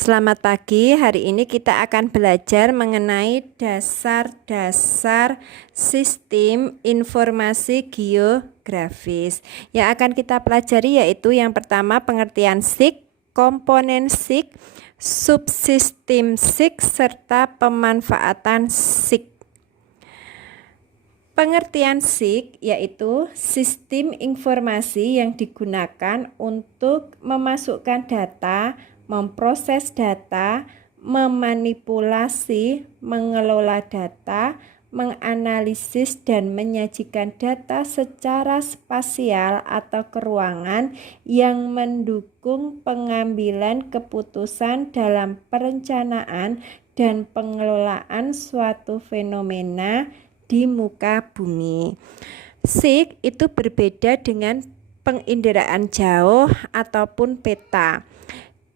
Selamat pagi, hari ini kita akan belajar mengenai dasar-dasar sistem informasi geografis. Yang akan kita pelajari yaitu yang pertama pengertian SIG, komponen SIG, subsistem SIG, serta pemanfaatan SIG. Pengertian SIG yaitu sistem informasi yang digunakan untuk memasukkan data, memproses data, memanipulasi, mengelola data, menganalisis dan menyajikan data secara spasial atau keruangan yang mendukung pengambilan keputusan dalam perencanaan dan pengelolaan suatu fenomena di muka bumi. SIG itu berbeda dengan penginderaan jauh ataupun peta.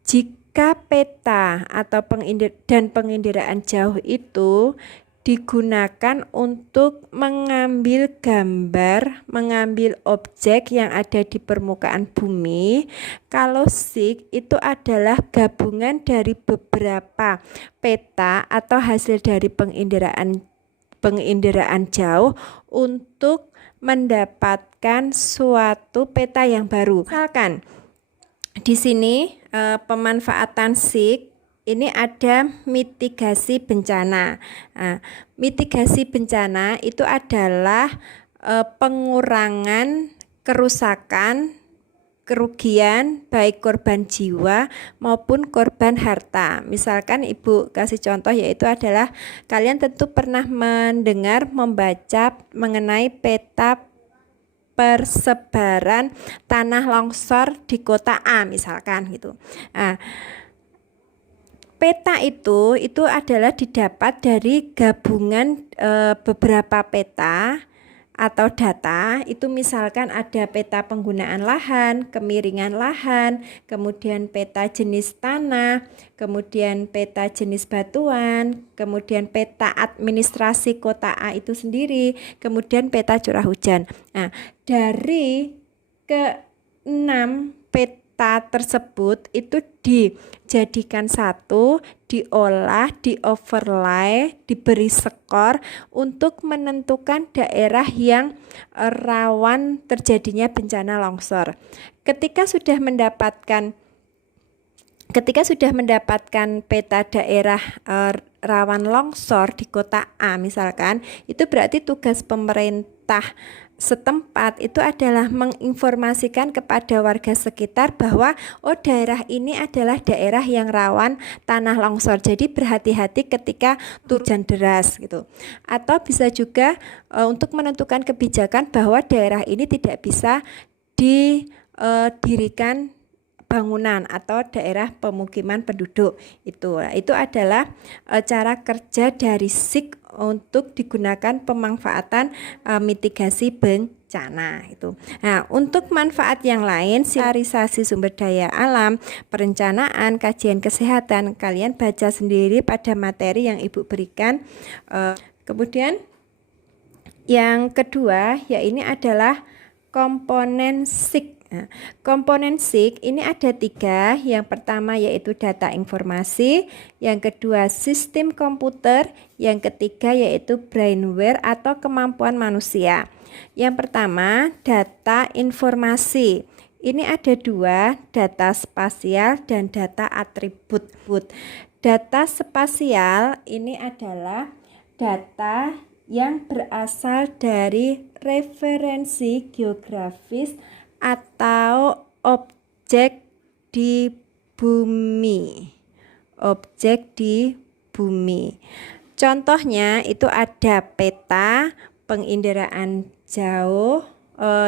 Jika peta atau penginderaan jauh itu digunakan untuk mengambil gambar, mengambil objek yang ada di permukaan bumi. Kalau SIG itu adalah gabungan dari beberapa peta atau hasil dari penginderaan jauh untuk mendapatkan suatu peta yang baru. Misalkan di sini pemanfaatan SIG ini ada mitigasi bencana. Mitigasi bencana itu adalah pengurangan kerusakan, kerugian baik korban jiwa maupun korban harta. Misalkan Ibu kasih contoh yaitu adalah kalian tentu pernah mendengar membaca mengenai peta persebaran tanah longsor di kota A misalkan gitu. Peta itu adalah didapat dari gabungan beberapa peta atau data. Itu misalkan ada peta penggunaan lahan, kemiringan lahan, kemudian peta jenis tanah, kemudian peta jenis batuan, kemudian peta administrasi kota A itu sendiri, kemudian peta curah hujan. Nah, dari ke-6 peta tersebut itu dijadikan satu, diolah, di-overlay, diberi skor untuk menentukan daerah yang rawan terjadinya bencana longsor. Ketika sudah mendapatkan peta daerah rawan longsor di kota A misalkan, itu berarti tugas pemerintah setempat itu adalah menginformasikan kepada warga sekitar bahwa daerah ini adalah daerah yang rawan tanah longsor. Jadi berhati-hati ketika hujan deras gitu. Atau bisa juga untuk menentukan kebijakan bahwa daerah ini tidak bisa didirikan bangunan atau daerah pemukiman penduduk. Itu adalah cara kerja dari SIG untuk digunakan pemanfaatan mitigasi bencana itu. Nah, untuk manfaat yang lain, silarisasi sumber daya alam, perencanaan, kajian kesehatan, kalian baca sendiri pada materi yang Ibu berikan. Kemudian yang kedua, ya ini adalah komponen SIG. Nah, komponen SIG ini ada 3. Yang pertama yaitu data informasi, yang kedua sistem komputer, yang ketiga yaitu brainware atau kemampuan manusia. Yang pertama data informasi. Ini ada 2, data spasial dan data atribut. Data spasial ini adalah data yang berasal dari referensi geografis atau objek di bumi. Contohnya itu ada peta penginderaan jauh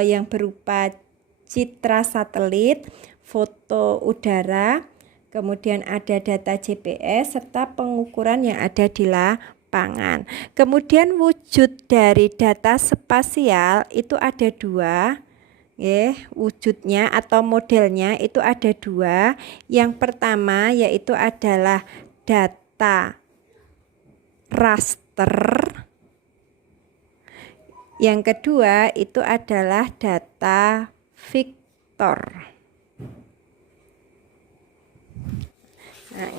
yang berupa citra satelit, foto udara, kemudian ada data GPS serta pengukuran yang ada di lapangan. Kemudian wujud dari data spasial itu ada 2. Wujudnya atau modelnya itu ada 2. Yang pertama yaitu adalah data raster. Yang kedua itu adalah data vektor. Nah,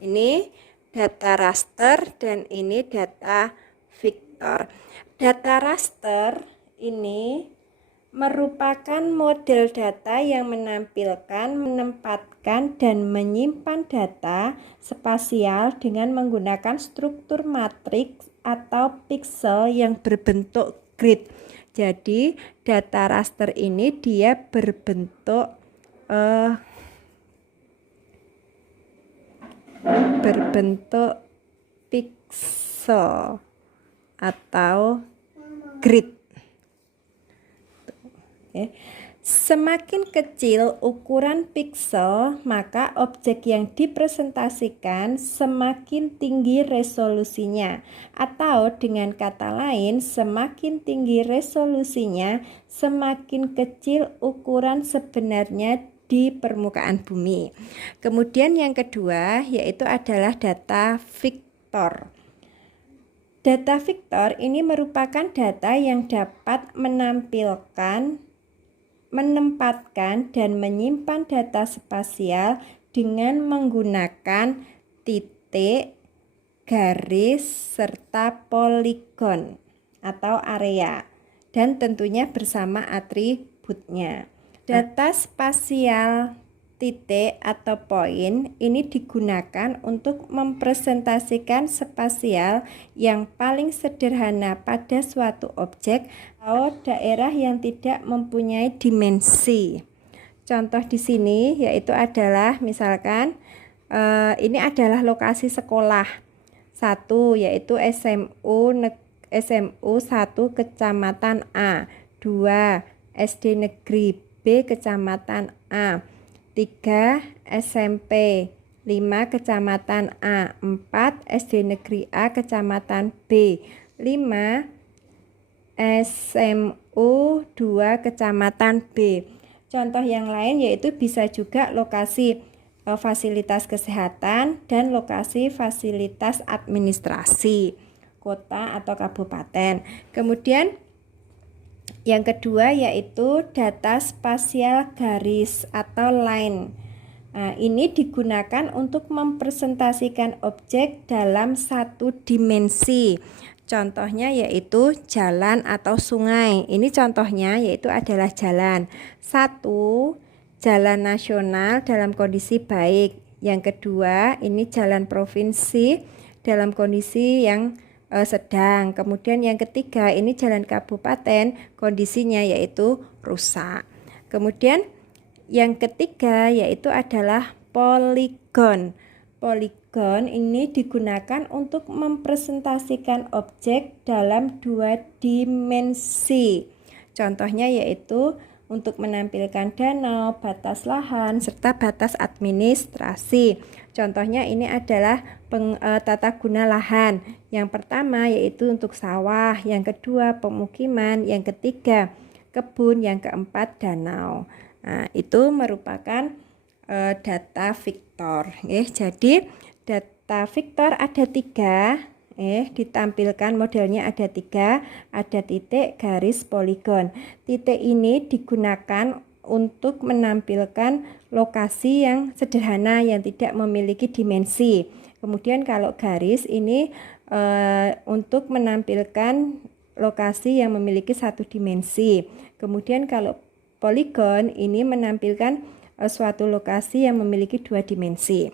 ini data raster dan ini data vektor. Data raster ini merupakan model data yang menampilkan, menempatkan, dan menyimpan data spasial dengan menggunakan struktur matriks atau piksel yang berbentuk grid. Jadi data raster ini dia berbentuk piksel atau grid. Semakin kecil ukuran piksel, maka objek yang dipresentasikan semakin tinggi resolusinya. Atau dengan kata lain, semakin tinggi resolusinya, semakin kecil ukuran sebenarnya di permukaan bumi. Kemudian yang kedua yaitu adalah data vektor. Data vektor ini merupakan data yang dapat menempatkan dan menyimpan data spasial dengan menggunakan titik, garis, serta poligon atau area, dan tentunya bersama atributnya. Data spasial titik atau poin ini digunakan untuk mempresentasikan spasial yang paling sederhana pada suatu objek atau daerah yang tidak mempunyai dimensi. Contoh di sini yaitu adalah misalkan ini adalah lokasi sekolah. Satu yaitu SMU 1 Kecamatan A, 2 SD Negeri B Kecamatan A, 3 SMP 5 Kecamatan A, 4 SD Negeri A Kecamatan B, 5 SMU 2 Kecamatan B. Contoh yang lain yaitu bisa juga lokasi fasilitas kesehatan dan lokasi fasilitas administrasi kota atau kabupaten. Kemudian yang kedua yaitu data spasial garis atau line. Nah, ini digunakan untuk mempresentasikan objek dalam satu dimensi. Contohnya yaitu jalan atau sungai. Ini contohnya yaitu adalah jalan. Satu, jalan nasional dalam kondisi baik. Yang kedua, ini jalan provinsi dalam kondisi yang sedang. Kemudian yang ketiga, ini jalan kabupaten, kondisinya yaitu rusak. Kemudian yang ketiga yaitu adalah poligon. Poligon ini digunakan untuk mempresentasikan objek dalam dua dimensi. Contohnya yaitu untuk menampilkan danau, batas lahan, serta batas administrasi. Contohnya ini adalah tata guna lahan. Yang pertama yaitu untuk sawah, yang kedua pemukiman, yang ketiga kebun, yang keempat danau. Nah, itu merupakan data vektor. Jadi data vektor ada 3. Ditampilkan modelnya ada 3, ada titik, garis, poligon. Titik ini digunakan untuk menampilkan lokasi yang sederhana yang tidak memiliki dimensi. Kemudian kalau garis ini untuk menampilkan lokasi yang memiliki satu dimensi. Kemudian kalau poligon ini menampilkan suatu lokasi yang memiliki 2 dimensi.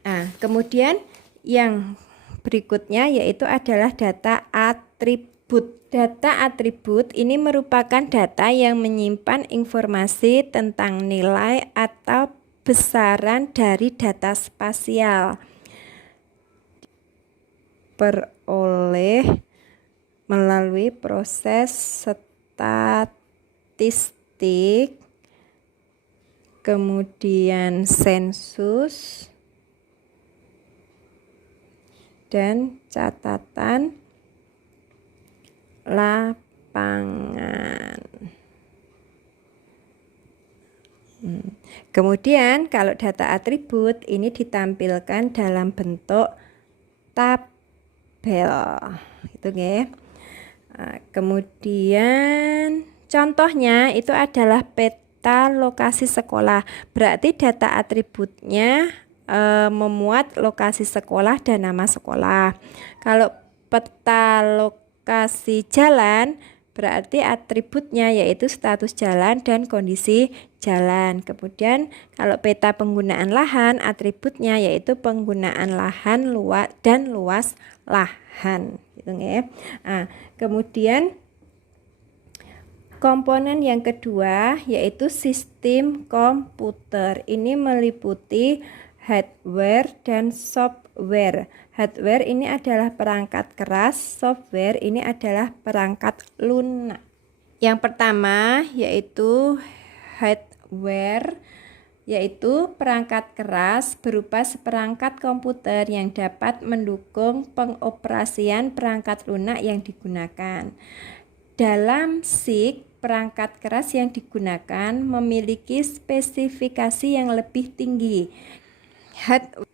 Nah, kemudian yang berikutnya yaitu adalah data atribut. Data atribut ini merupakan data yang menyimpan informasi tentang nilai atau besaran dari data spasial. Peroleh melalui proses statistik, kemudian sensus, dan catatan lapangan. Kemudian kalau data atribut ini ditampilkan dalam bentuk tabel. Itu ya. Kemudian contohnya itu adalah peta peta lokasi sekolah. Berarti data atributnya memuat lokasi sekolah dan nama sekolah. Kalau peta lokasi jalan, berarti atributnya yaitu status jalan dan kondisi jalan. Kemudian kalau peta penggunaan lahan, atributnya yaitu penggunaan lahan dan luas lahan. Gitu ya. Nah, kemudian komponen yang kedua yaitu sistem komputer. Ini meliputi hardware dan software. Hardware ini adalah perangkat keras, software ini adalah perangkat lunak. Yang pertama yaitu hardware, yaitu perangkat keras berupa seperangkat komputer yang dapat mendukung pengoperasian perangkat lunak yang digunakan. Dalam SIG, perangkat keras yang digunakan memiliki spesifikasi yang lebih tinggi.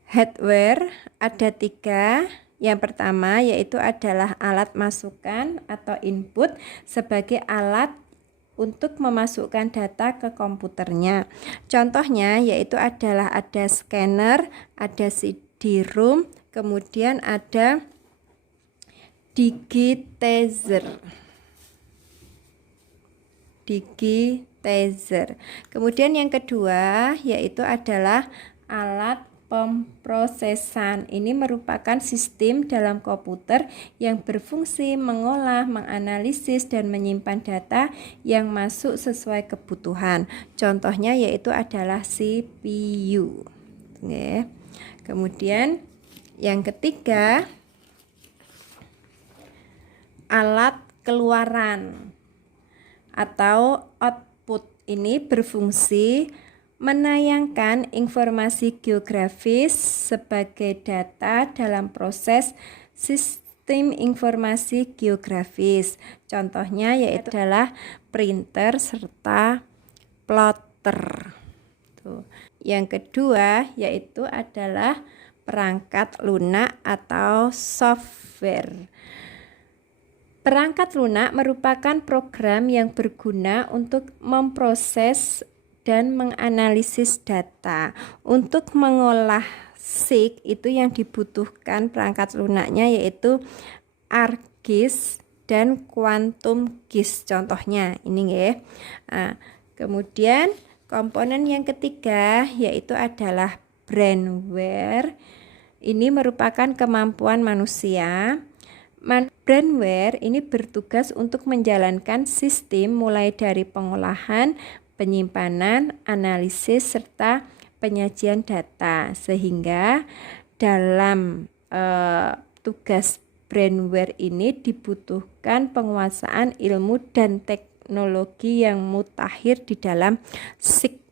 Hardware ada 3. Yang pertama yaitu adalah alat masukan atau input sebagai alat untuk memasukkan data ke komputernya. Contohnya yaitu adalah ada scanner, ada CD-ROM, kemudian ada digitizer. Kemudian yang kedua yaitu adalah alat pemrosesan. Ini merupakan sistem dalam komputer yang berfungsi mengolah, menganalisis, dan menyimpan data yang masuk sesuai kebutuhan. Contohnya yaitu adalah CPU. Oke. Kemudian yang ketiga, alat keluaran atau output. Ini berfungsi menayangkan informasi geografis sebagai data dalam proses sistem informasi geografis. Contohnya yaitu adalah printer serta plotter. Tuh. Yang kedua yaitu adalah perangkat lunak atau software. Perangkat lunak merupakan program yang berguna untuk memproses dan menganalisis data. Untuk mengolah SIG itu yang dibutuhkan perangkat lunaknya yaitu ArcGIS dan Quantum GIS. Contohnya ini ya. Nah, kemudian komponen yang ketiga yaitu adalah brainware. Ini merupakan kemampuan manusia. Brainware ini bertugas untuk menjalankan sistem mulai dari pengolahan, penyimpanan, analisis, serta penyajian data. Sehingga dalam tugas brainware ini dibutuhkan penguasaan ilmu dan teknologi yang mutakhir di dalam SIG